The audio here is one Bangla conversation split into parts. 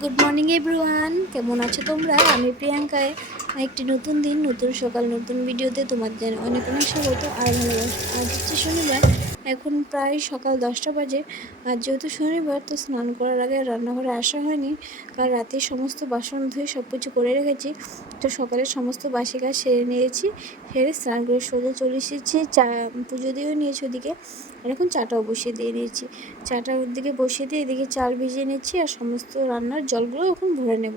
গুড মর্নিং এভরিওয়ান কেমন আছো তোমরা? আমি প্রিয়াঙ্কা একটি নতুন দিন, নতুন সকাল, নতুন ভিডিওতে তোমার যেন অনেক অনেক স্বাগত। আর ভালোবাসা। আজ হচ্ছে শনিবার। এখন প্রায় সকাল দশটা বাজে। আর যেহেতু শনিবার, তো স্নান করার আগে রান্নাঘরে আসা হয়নি। কারণ রাতে সমস্ত বাসন ধুয়ে সব কিছু করে রেখেছি। তো সকালে সমস্ত বাসি কাজ সেরে নিয়েছি। সেরে স্নান করে সোজা চলে এসেছি। চা, পুজো দিয়েও নিয়েছি ওদিকে। আর এখন চাটাও বসিয়ে দিয়ে নিয়েছি। চাটা ওদিকে বসিয়ে দিয়ে এদিকে চাল ভিজিয়ে নিচ্ছি আর সমস্ত রান্নার জলগুলো এখন ভরে নেব।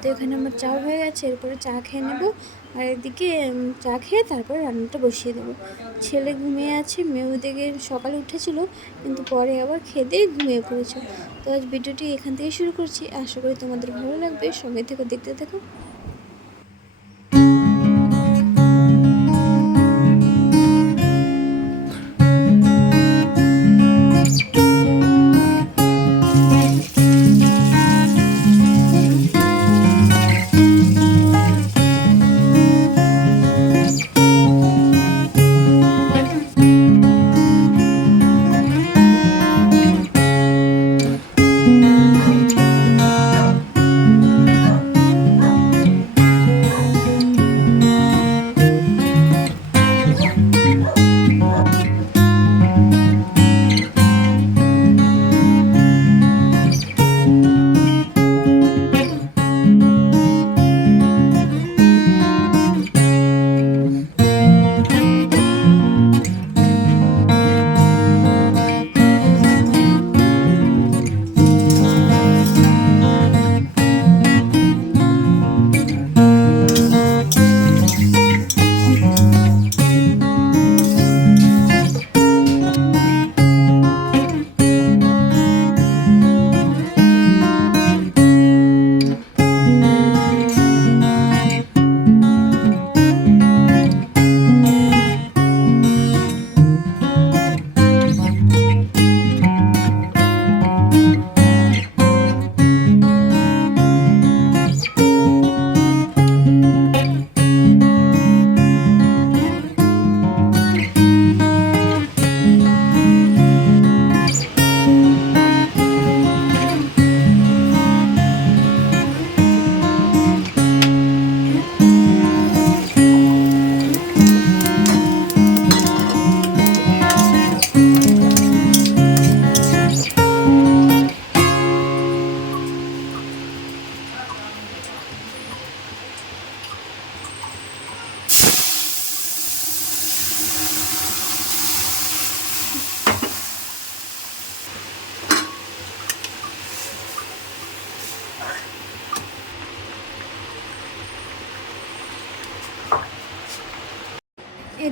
তো এখানে আমার চা হয়ে গেছে। এরপরে চা খেয়ে নেব। আর এদিকে চা খেয়ে তারপর রান্নাটা বসিয়ে দেবো। ছেলে ঘুমিয়ে আছে মেয়ে ওদিকে সকালে উঠেছিল, কিন্তু পরে আবার খেতেই ঘুমিয়ে পড়েছে। তো আজ ভিডিওটি এখান থেকে শুরু করছি। আশা করি তোমাদের ভালো লাগবে। সঙ্গে থেকে, দেখতে থাকো।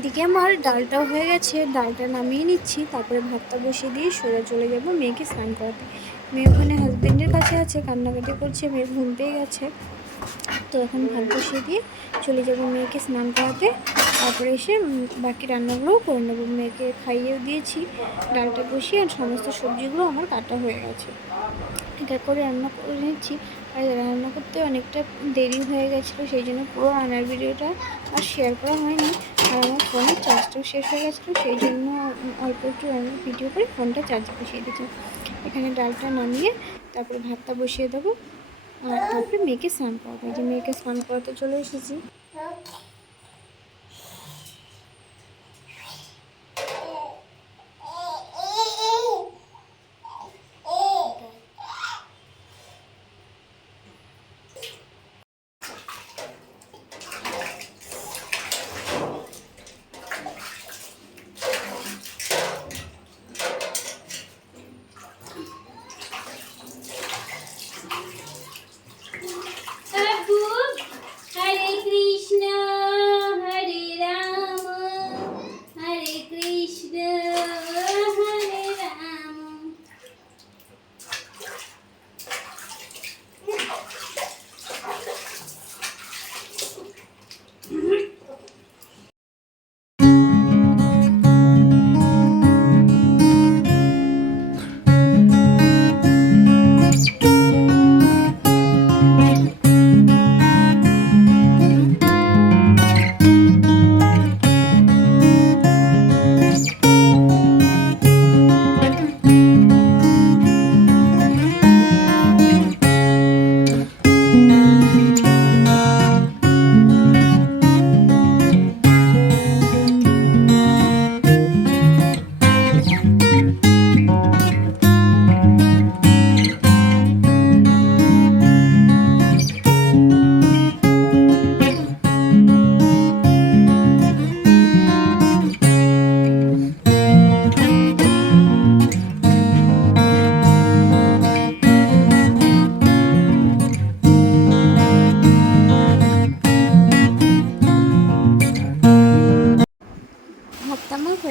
এদিকে আমার ডালটাও হয়ে গেছে, ডালটা নামিয়ে নিচ্ছি, তারপরে ভাতটা বসিয়ে দিয়ে সোজা চলে যাব মেয়েকে স্নান করাতে। মেয়ে ওখানে হাজবেন্ডের কাছে আছে, কান্নাকাটি করছে, মেয়ে ঘুম পেয়ে গেছে। তো এখন ভাত বসিয়ে দিয়ে চলে যাব মেয়েকে স্নান করাতে। তারপরে এসে বাকি রান্নাগুলোও করে নেব। মেয়েকে খাইয়েও দিয়েছি, ডালটা বসিয়ে আর সমস্ত সবজিগুলো আমার কাটা হয়ে গেছে। এক করে রান্না করে নিচ্ছি। আর রান্না করতে অনেকটা দেরি হয়ে গেছিল, সেই জন্য পুরো রান্নার ভিডিওটা আর শেয়ার করা হয়নি। আর আমার চার্জটাও শেষ হয়ে গেছিল, সেই জন্য অল্প একটু ভিডিও করে ফোনটা চার্জ বসিয়ে দিচ্ছি এখানে ডালটা নামিয়ে তারপরে ভাতটা বসিয়ে দেবো, আর তারপরে মেয়েকে স্নান করাবো। যে মেয়েকে স্নান করাতে চলে এসেছি।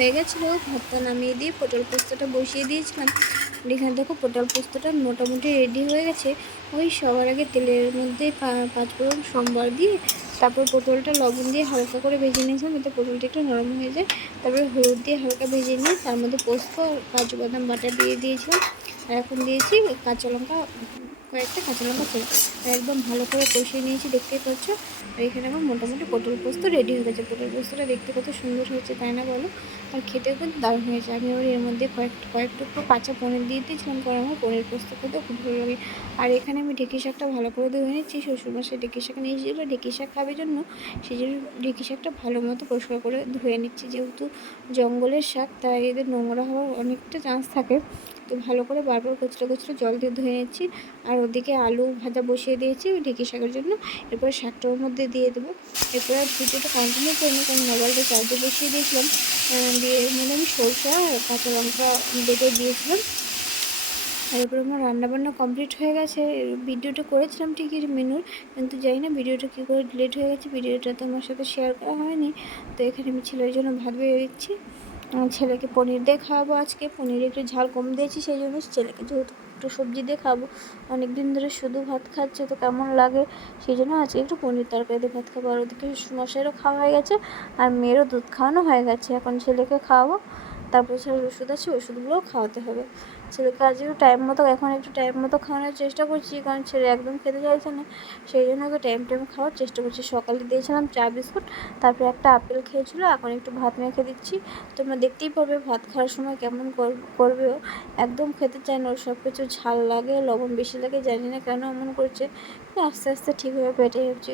হয়ে গেছিল, ভাতটা নামিয়ে দিয়ে পটল পোস্তটা বসিয়ে দিয়েছিলাম। এখানে দেখো পটল পোস্তটা মোটামুটি রেডি হয়ে গেছে। ওই সবার আগে তেলের মধ্যে পাঁচ পাঁচফোড়ন সোমবার দিয়ে তারপর পটলটা লবণ দিয়ে হালকা করে ভেজে নিয়েছিলাম এতে পটলটা একটু নরম হয়ে যায়। তারপরে হলুদ দিয়ে হালকা ভেজে নিয়ে তার মধ্যে পোস্ত, কাজু বাদাম বাটা দিয়ে দিয়েছিলাম। আর এখন দিয়েছি কাঁচা লঙ্কা। কয়েকটা কাঁচা লঙ্কা ছিল। একদম ভালো করে কষিয়ে নিয়েছি, দেখতেই পাচ্ছ। আর এখানে আমার মোটামুটি পটল পোস্ত রেডি হয়ে গেছে। পটল পোস্তটা দেখতে কত সুন্দর হয়েছে, তাই না বলো? আর খেতেও কিন্তু দারুণ হয়েছে। আমি আবার এর মধ্যে কয়েক কয়েকটু কাঁচা পনির দিয়ে দিয়েছিলাম, কারণ আমার পনির পোস্ত খেতে খুব ভালো লাগে। আর এখানে আমি ঢেঁকি শাকটা ভালো করে ধুয়ে নিচ্ছি। শ্বশুরমশাই ঢেঁকি শাক নিয়েছিল ঢেঁকি শাক খাবে জন্য সেই জন্য ঢেঁকি শাকটা ভালো মতো পরিষ্কার করে ধুয়ে নিচ্ছি। যেহেতু জঙ্গলের শাক, তাই এদের নোংরা হওয়ার অনেকটা চান্স থাকে। তো ভালো করে বারবার কচলে কচলে জল দিয়ে ধুয়ে নিচ্ছি। আর ওদিকে আলু ভাজা বসিয়ে দিয়েছি ওই ঢেঁকি শাকের জন্য। এরপরে শাকটা ওর মধ্যে দিয়ে দেবো। এরপরে ভিডিওটা কন্টিনিউ করিনি কারণ মোবাইলটা চার্জে বসিয়ে দিয়েছিলাম। দিয়ে মানে আমি সরষা কাঁচা লঙ্কা বেটে দিয়েছিলাম। আর এরপর আমার রান্নাবান্না কমপ্লিট হয়ে গেছে। ভিডিওটা করেছিলাম ঠিকই মেনুর, কিন্তু জানি না ভিডিওটা কী করে ডিলিট হয়ে গেছে। ভিডিওটা তো আমার সাথে শেয়ার করা হয়নি। তো এখানে আমি ছেলের জন্য ভাত বেড়ে দিচ্ছি। ছেলেকে পনির দিয়ে খাওয়াবো আজকে। পনির একটু ঝাল কম দিয়েছি, সেই জন্য ছেলেকে যেহেতু একটু সবজি দিয়ে খাব। অনেক দিন ধরে শুধু ভাত খাচ্ছে, তো কেমন লাগে? সেই জন্য আজকে একটু পনির তরকারি দিয়ে ভাত খাব। আর ওদিকে মশাইরও খাওয়া হয়ে গেছে, আর মেয়েরও দুধ খাওয়ানো হয়ে গেছে। এখন ছেলেকে খাওয়াবো, তারপর ওষুধ আছে, ওষুধগুলোও খাওয়াতে হবে। ছেলেকে আজ একটু টাইম মতো, এখন একটু টাইম মতো খাওয়ানোর চেষ্টা করছি, কারণ ছেলে একদম খেতে চাইছে না। সেই জন্য ওকে টাইম টাইম খাওয়ার চেষ্টা করছি। সকালে দিয়েছিলাম চা, বিস্কুট, তারপরে একটা আপেল খেয়েছিলো, এখন একটু ভাত মেখে দিচ্ছি। তোমরা দেখতেই পাবে ভাত খাওয়ার সময় কেমন করবে একদম খেতে চায় না ওর সব কিছু ঝাল লাগে, লবণ বেশি লাগে, জানি না কেন এমন করছে। আস্তে আস্তে ঠিক হয়ে পেটে হচ্ছে।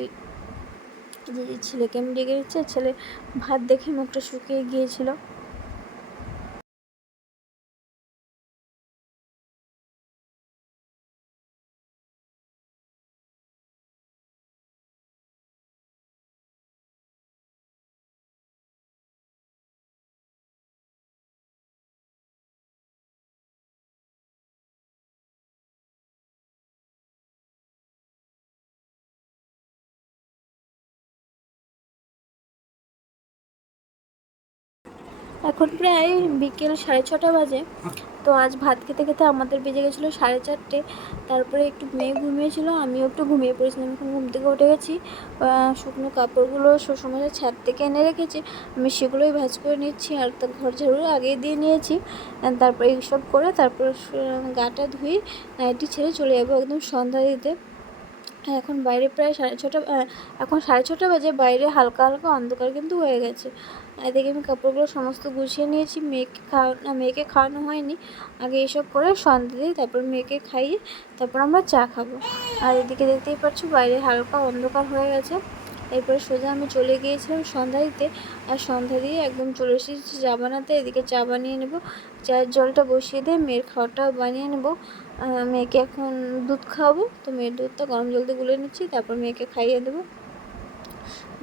যে ছেলেকে আমি ডেকে দিচ্ছে ছেলে ভাত দেখে মুখটা শুকিয়ে গিয়েছিল। এখন প্রায় বিকেল সাড়ে ছটা বাজে। তো আজ ভাত খেতে খেতে আমাদের বেজে গেছিল সাড়ে চারটে। তারপরে একটু মেয়ে ঘুমিয়েছিল, আমিও একটু ঘুমিয়ে পড়েছিলাম। এখন ঘুম থেকে উঠে গেছি। শুকনো কাপড়গুলো শ্বশুরমশাই ছাদ থেকে এনে রেখেছি। আমি সেগুলোই ভাজ করে নিচ্ছি আর তার ঘর ঝাড়ু আগেই দিয়ে নিয়েছি। তারপরে এইসব করে তারপর গাটা ধুয়ে নাইটি ছেড়ে চলে যাব একদম সন্ধ্যা দিতে। এখন বাইরে প্রায় সাড়ে ছটা এখন সাড়ে ছটা বাজে, বাইরে হালকা হালকা অন্ধকার কিন্তু হয়ে গেছে। এদিকে আমি কাপড়গুলো সমস্ত গুছিয়ে নিয়েছি, মেয়েকে খাওয়া মেয়েকে খাওয়ানো হয়নি। আগে এসব করে সন্ধ্যে দিই তারপর মেয়েকে খাইয়ে তারপর আমরা চা খাব। আর এদিকে দেখতেই পাচ্ছ বাইরে হালকা অন্ধকার হয়ে গেছে। এরপরে সোজা আমি চলে গিয়েছিলাম সন্ধ্যা দিতে আর সন্ধ্যা দিয়ে একদম চলে এসেছি চা বানাতে। এদিকে চা বানিয়ে নেব, চায়ের জলটা বসিয়ে দিয়ে মেয়ের খাওয়াটা বানিয়ে নেব। মেয়েকে এখন দুধ খাওয়াবো। তো মেয়ের দুধটা গরম জল দিয়ে গুলে নিচ্ছি, তারপর মেয়েকে খাইয়ে দেবো।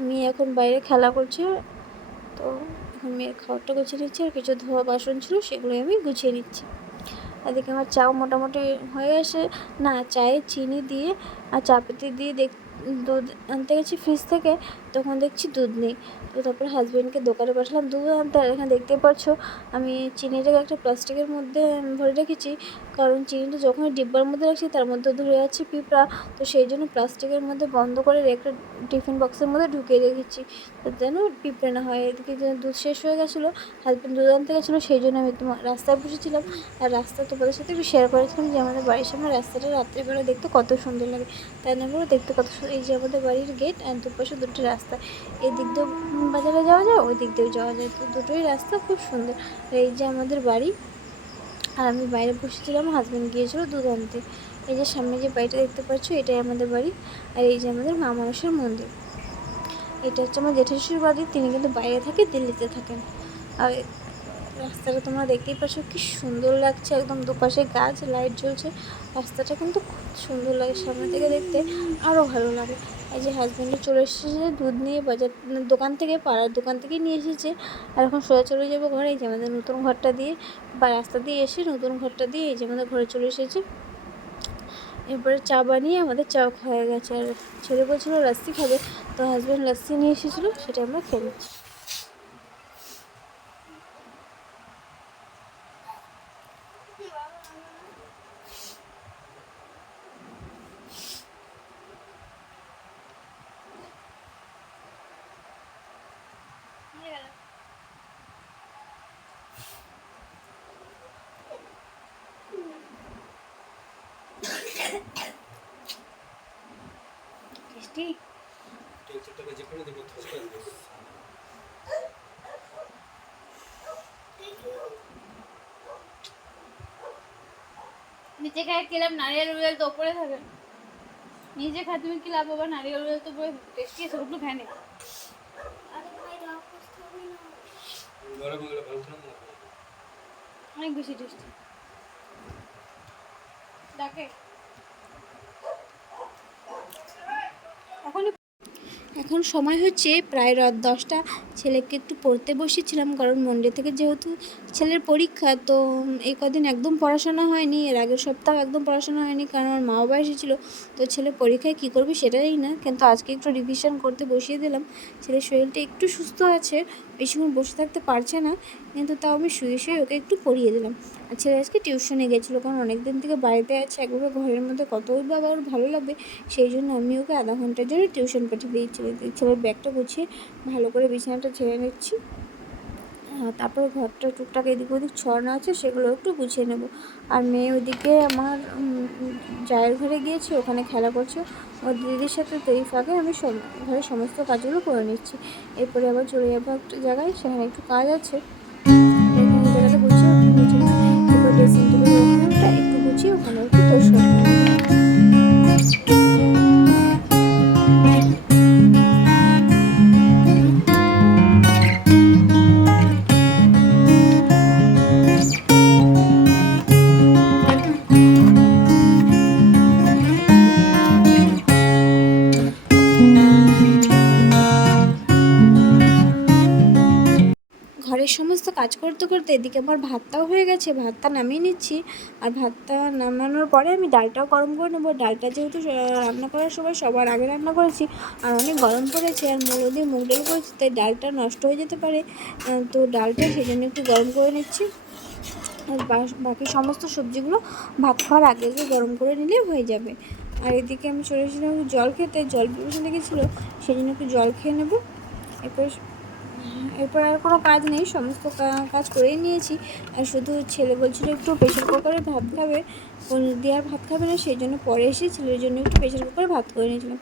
মেয়ে এখন বাইরে খেলা করছে, তো এখন মেয়ের খাবারটা গুছিয়ে নিচ্ছি, আর কিছু ধোয়া বাসন ছিল সেগুলোই আমি গুছিয়ে নিচ্ছি। এদিকে আমার চাও মোটামুটি হয়ে আসে। না, চায়ে চিনি দিয়ে আর চাপাতি দিয়ে দেখ, দুধ আনতে গেছি ফ্রিজ থেকে। তখন দেখছি দুধ নেই। তো তারপরে হাজব্যান্ডকে দোকানে পাঠালাম, দুধ আনতে আর এখানে দেখতে পাচ্ছ, আমি চিনিটাকে একটা প্লাস্টিকের মধ্যে ভরে রেখেছি। কারণ চিনিটা যখনই ডিব্বার মধ্যে রাখছি, তার মধ্যে ধরে যাচ্ছে পিঁপড়া। তো সেই জন্য প্লাস্টিকের মধ্যে বন্ধ করে একটা টিফিন বক্সের মধ্যে ঢুকিয়ে রেখেছি। যেন পিঁপড়ে না হয়, এদিকে যেন দুধ শেষ হয়ে গেছিল হাজব্যান্ড দুধ আনতে গেছিল, সেই জন্য আমি তোমার রাস্তায় বসেছিলাম। আর রাস্তা তোমাদের সাথে একটু শেয়ার করেছিলাম যে আমাদের বাড়ির সামনে রাস্তাটা রাত্রিবেলা দেখতে কত সুন্দর লাগে। তাই না দেখতে কত সুন্দর এই যে আমাদের বাড়ির গেট আর দুপাশে দুটো রাস্তা এই দিক দিয়েও বাজারে যাওয়া যায় ওই দিক দিয়েও যাওয়া যায়। তো দুটোই রাস্তা খুব সুন্দর। এই যে আমাদের বাড়ি, আর আমি বাইরে বসেছিলাম হাজব্যান্ড গিয়েছিল দুধ আনতে। এই যে সামনে যে বাড়িটা দেখতে পাচ্ছ, এটাই আমাদের বাড়ি। আর এই যে আমাদের মা মানুষের মন্দির। এটা হচ্ছে আমার জেঠেশ্বর বাড়ি, তিনি কিন্তু বাইরে থাকে, দিল্লিতে থাকেন। আর রাস্তাটা তোমরা দেখতেই পাচ্ছ, কি সুন্দর লাগছে, একদম দুপাশে গাছ লাইট জ্বলছে। রাস্তাটা কিন্তু খুব সুন্দর লাগে সামনে থেকে দেখতে আরও ভালো লাগে। এই যে হাজব্যান্ডে চলে এসেছে দুধ নিয়ে বাজার দোকান থেকে, পাড়ার দোকান থেকে নিয়ে এসেছে। আর এখন সোজা চলে যাব ঘরে, এই যে আমাদের নতুন ঘরটা দিয়ে, বা রাস্তা দিয়ে এসে নতুন ঘরটা দিয়ে এই যে আমাদের ঘরে চলে এসেছে। এরপরে চা বানিয়ে আমাদের চা খাওয়া গেছে। আর ছেলে বলছিলো, লাস্সি খাবে। তো হাজব্যান্ড লাস্সি নিয়ে এসেছিল, সেটা আমরা খেয়ে দেবো নিচে খায় খেলাম নারিয়েল উয়েল তো ওপরে থাকে। নিচে খায়, তুমি কি লাভ? বাবা, নারিয়েল উয়েল তো উপরে টেস্টি ওগুলো খায় অনেক বেশি টেস্টি ডাকে এখন সময় হচ্ছে প্রায় রাত দশটা ছেলেকে একটু পড়তে বসেছিলাম কারণ মন্ডে থেকে যেহেতু পরীক্ষা, তো এই কদিন একদম পড়াশোনা হয়নি, এর আগের সপ্তাহ একদম পড়াশোনা হয়নি, কারণ আমার মা বাবা এসেছিল তো ছেলে পরীক্ষায় কী করবে সেটাই না, কিন্তু আজকে একটু রিভিশন করতে বসিয়ে দিলাম, ছেলের শরীরটা একটু সুস্থ আছে বেশিক্ষণ বসে থাকতে পারছে না, কিন্তু তাও আমি শুয়ে শুয়ে ওকে একটু পড়িয়ে দিলাম, আর ছেলে আজকে টিউশনে গেছিল, কারণ অনেক দিন থেকে বাড়িতে আছে, একবার ঘরের মধ্যে কতই বাবা ওর ভালো লাগবে, সেই জন্য আমি ওকে আধা ঘণ্টার জন্য টিউশন পাঠিয়ে দিয়েছি, ছেলের ব্যাগটা গুছিয়ে ভালো করে বিছানাটা ছেড়ে নিচ্ছি। তারপরে ঘরটা টুকটাক এদিক ওদিক ছড়ানো আছে, সেগুলো একটু গুছিয়ে নেব। আর মেয়ে ওদিকে আমার জায়ের ঘরে গিয়েছে, ওখানে খেলা করছে। ওর দিদির সাথে তো এই ফাঁকে আমি ঘরের সমস্ত কাজগুলো করে নিচ্ছি। এরপরে আবার চলে যাব একটা জায়গায়, সেখানে একটু কাজ আছে। জায়গাটা গুছিয়ে একটু গুছিয়ে ওখানে একটু তোর করতে, এদিকে আমার ভাতটাও হয়ে গেছে, ভাতটা নামিয়ে নিচ্ছি। আর ভাতটা নামানোর পরে আমি ডালটাও গরম করে নেব। ডালটা যেহেতু রান্না করার সময় সবার আগে রান্না করেছি, আর অনেক গরম পড়েছে, আর মুলো দিয়ে মুগ ডাল করেছি, তাই ডালটা নষ্ট হয়ে যেতে পারে। তো ডালটা সেই জন্য একটু গরম করে নিচ্ছি। আর বাকি সমস্ত সবজিগুলো ভাত খাওয়ার আগে আগে গরম করে নিলে হয়ে যাবে। আর এদিকে আমি চলে এসেছিলাম জল খেতে, জল পিপাসা লেগেছিলো সেই জন্য একটু জল খেয়ে নেব। এরপর এরপর আর কোনো কাজ নেই সমস্ত কাজ করেই নিয়েছি। আর শুধু ছেলে বলছিল একটু প্রেশার কুকারে ভাত খাবে। আর ভাত খাবে না সেই জন্য পরে এসে ছেলের জন্য একটু প্রেশার কুকারে ভাত করে নিয়েছিলাম।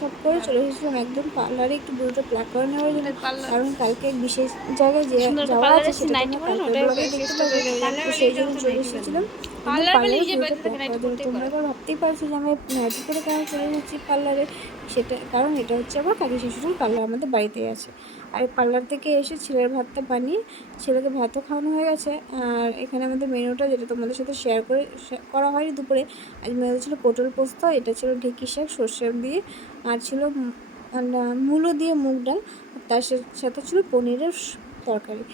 সব করে চলে এসেছিলাম একদম পার্লারে একটু দুটো প্লাক করে নেওয়ার জন্য। কারণ কালকে এক বিশেষ জায়গায় যে যাওয়া আছে সেটা। করে সেই জন্য চলে এসেছিলাম। বাড়িতে তোমরা ভাবতেই পারছ যে আমি নাইটি করে কেন চলে এসেছি পার্লারে সেটা কারণ এটা হচ্ছে আমার কাকি শ্বশুরের পার্লার আমাদের বাড়িতেই আছে। আর পার্লার থেকে এসে ছেলের ভাতটা বানিয়ে ছেলেকে ভাতও খাওয়ানো হয়ে গেছে। আর এখানে আমাদের মেনুটা যেটা তোমাদের সাথে শেয়ার করে করা হয়নি দুপুরে, আজ মেনু ছিল পটল পোস্ত, এটা ছিল ঢেঁকি শাক, সর্ষে দিয়ে, আর ছিল মূলো দিয়ে মুগ ডাল তার সাথে ছিল পনিরের তরকারি।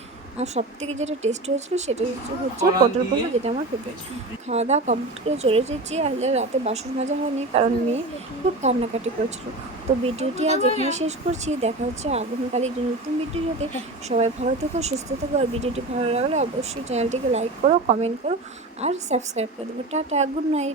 আর সব থেকে যেটা টেস্ট হয়েছিল সেটা হচ্ছে হচ্ছে পটল পোস্ত যেটা আমার ফেভারিট খাওয়া দাওয়া কমপ্লিট করে চলে এসেছি। আর রাতে বাসন মাজা হয়নি কারণ মেয়ে খুব কান্নাকাটি করছিল। তো ভিডিওটি আজ এখানে শেষ করছি। দেখা হচ্ছে আগামীকাল একটি নতুন ভিডিও সাথে। সবাই ভালো থেকো সুস্থ থেকো। আর ভিডিওটি ভালো লাগলে অবশ্যই চ্যানেলটিকে লাইক করো কমেন্ট করো আর সাবস্ক্রাইব করে দেবো। Tata good night